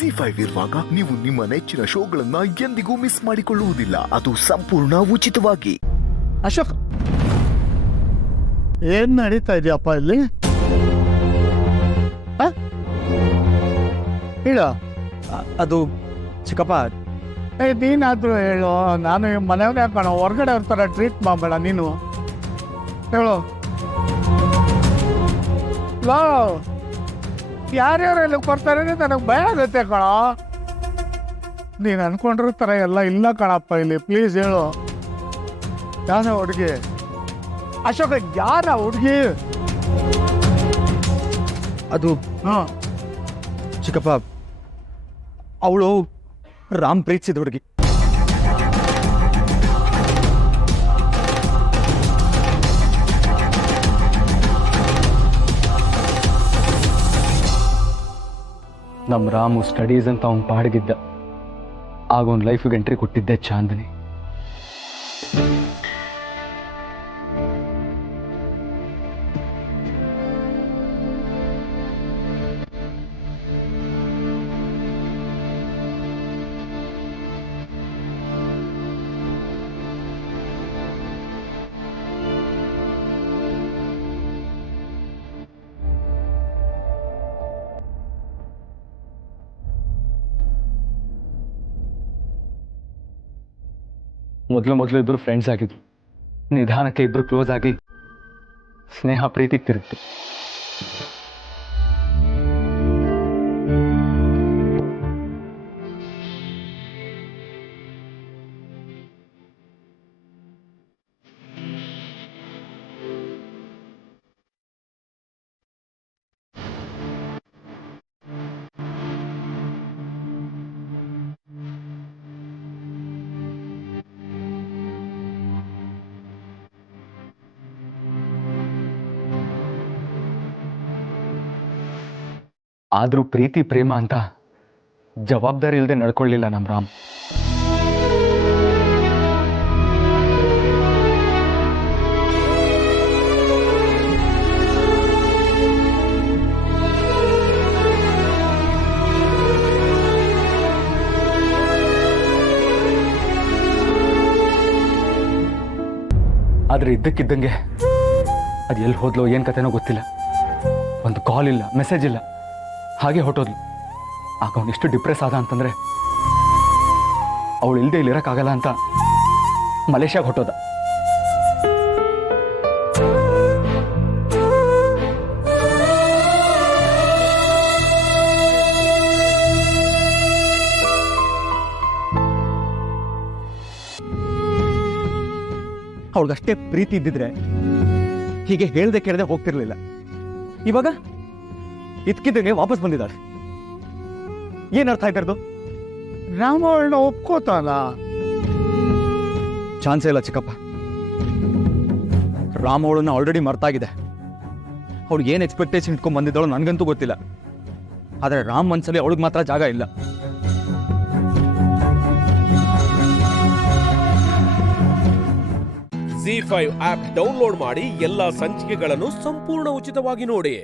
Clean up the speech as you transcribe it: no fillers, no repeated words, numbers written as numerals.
ZEE5 ಇರುವಾಗ ನೀವು ನಿಮ್ಮ ನೆಚ್ಚಿನ ಶೋಗಳನ್ನ ಎಂದಿಗೂ ಮಿಸ್ ಮಾಡಿಕೊಳ್ಳುವುದಿಲ್ಲ. ಅದು ಸಂಪೂರ್ಣ ಉಚಿತವಾಗಿ. ಅಶೋಕ್, ಏನ್ ನಡೀತಾ ಇದೆಯಪ್ಪ ಇಲ್ಲಿ? ಹೇಳ. ಅದು ಚಿಕ್ಕಪ್ಪ, ನೀನಾದ್ರೂ ಹೇಳು. ನಾನು ಮನೆಯವ್ನೇ ಕಣ, ಹೊರಗಡೆ ಇರ್ತಾರ ಟ್ರೀಟ್ ಮಾಡಬೇಡ ನೀನು. ಹೇಳು. ಯಾರ್ಯಾರು ಇಲ್ಲಿ ಬರ್ತಾರೆ ನನಗೆ ಭಯ ಆಗುತ್ತೆ ಕಣ. ನೀನು ಅನ್ಕೊಂಡಿರ್ತಾರ ಎಲ್ಲ ಇಲ್ಲ ಕಣಪ್ಪ ಇಲ್ಲಿ. ಪ್ಲೀಸ್ ಹೇಳು, ಯಾರ ಹುಡುಗಿ? ಅಶೋಕ, ಯಾರ ಹುಡುಗಿ? ಅದು ಚಿಕ್ಕಪ್ಪ, ಅವಳು ರಾಮ್ ಪ್ರೀತಿಸಿದ ಹುಡುಗಿ. ನಮ್ಮ ರಾಮು ಸ್ಟಡೀಸ್ ಅಂತ ಅವ್ನು ಪಾಡಿಗಿದ್ದ. ಆಗ ಅವ್ನ ಲೈಫಿಗೆ ಎಂಟ್ರಿ ಕೊಟ್ಟಿದ್ದೆ ಚಾಂದಿನಿ. ಮೊದಲು ಇಬ್ಬರು ಫ್ರೆಂಡ್ಸ್ ಆಗಿದ್ರು. ನಿಧಾನಕ್ಕೆ ಇಬ್ಬರು ಕ್ಲೋಸ್ ಆಗಿ ಸ್ನೇಹ ಪ್ರೀತಿ ತಿರುಗ್ತು. ಆದರೂ ಪ್ರೀತಿ ಪ್ರೇಮ ಅಂತ ಜವಾಬ್ದಾರಿ ಇಲ್ಲದೆ ನಡ್ಕೊಳ್ಳಿಲ್ಲ ನಮ್ಮ ರಾಮ್. ಆದ್ರೆ ಇದ್ದಕ್ಕಿದ್ದಂಗೆ ಅದು ಎಲ್ಲಿ ಹೋದ್ಲೋ ಏನು ಕತೆನೋ ಗೊತ್ತಿಲ್ಲ. ಒಂದು ಕಾಲ್ ಇಲ್ಲ, ಮೆಸೇಜ್ ಇಲ್ಲ, ಹಾಗೆ ಹೊಟ್ಟೋದ್ಲು. ಆಗ ಅವನು ಎಷ್ಟು ಡಿಪ್ರೆಸ್ ಆದ ಅಂತಂದ್ರೆ ಅವಳು ಇಲ್ಲದೆ ಇಲ್ಲಿರೋಕ್ಕಾಗಲ್ಲ ಅಂತ ಮಲೇಷ್ಯಾಗೆ ಹೊಟ್ಟೋದ. ಅವಳಿಗಷ್ಟೇ ಪ್ರೀತಿ ಇದ್ದಿದ್ರೆ ಹೀಗೆ ಹೇಳ್ದೆ ಕೇಳದೆ ಹೋಗ್ತಿರ್ಲಿಲ್ಲ. ಇವಾಗ ಇದ್ಕಿದ್ದಂಗೆ ವಾಪಸ್ ಬಂದಿದ್ದಾರೆ. ಏನರ್ಥ ಆಯ್ತಾರ್ದು? ರಾಮ ಅವಳನ್ನ ಒಪ್ಕೋತಾನ? ಚಾನ್ಸೇ ಇಲ್ಲ ಚಿಕ್ಕಪ್ಪ. ರಾಮ್ ಅವಳನ್ನ ಆಲ್ರೆಡಿ ಮರ್ತಾಗಿದೆ. ಅವಳು ಏನು ಎಕ್ಸ್ಪೆಕ್ಟೇಷನ್ ಇಟ್ಕೊಂಡ್ ಬಂದಿದ್ದಾಳು ನನಗಂತೂ ಗೊತ್ತಿಲ್ಲ. ಆದರೆ ರಾಮ್ ಮನ್ಸಲ್ಲಿ ಅವಳಿಗೆ ಮಾತ್ರ ಜಾಗ ಇಲ್ಲ. ZEE5 ಆಪ್ ಡೌನ್ಲೋಡ್ ಮಾಡಿ ಎಲ್ಲಾ ಸಂಚಿಕೆಗಳನ್ನು ಸಂಪೂರ್ಣ ಉಚಿತವಾಗಿ ನೋಡಿ.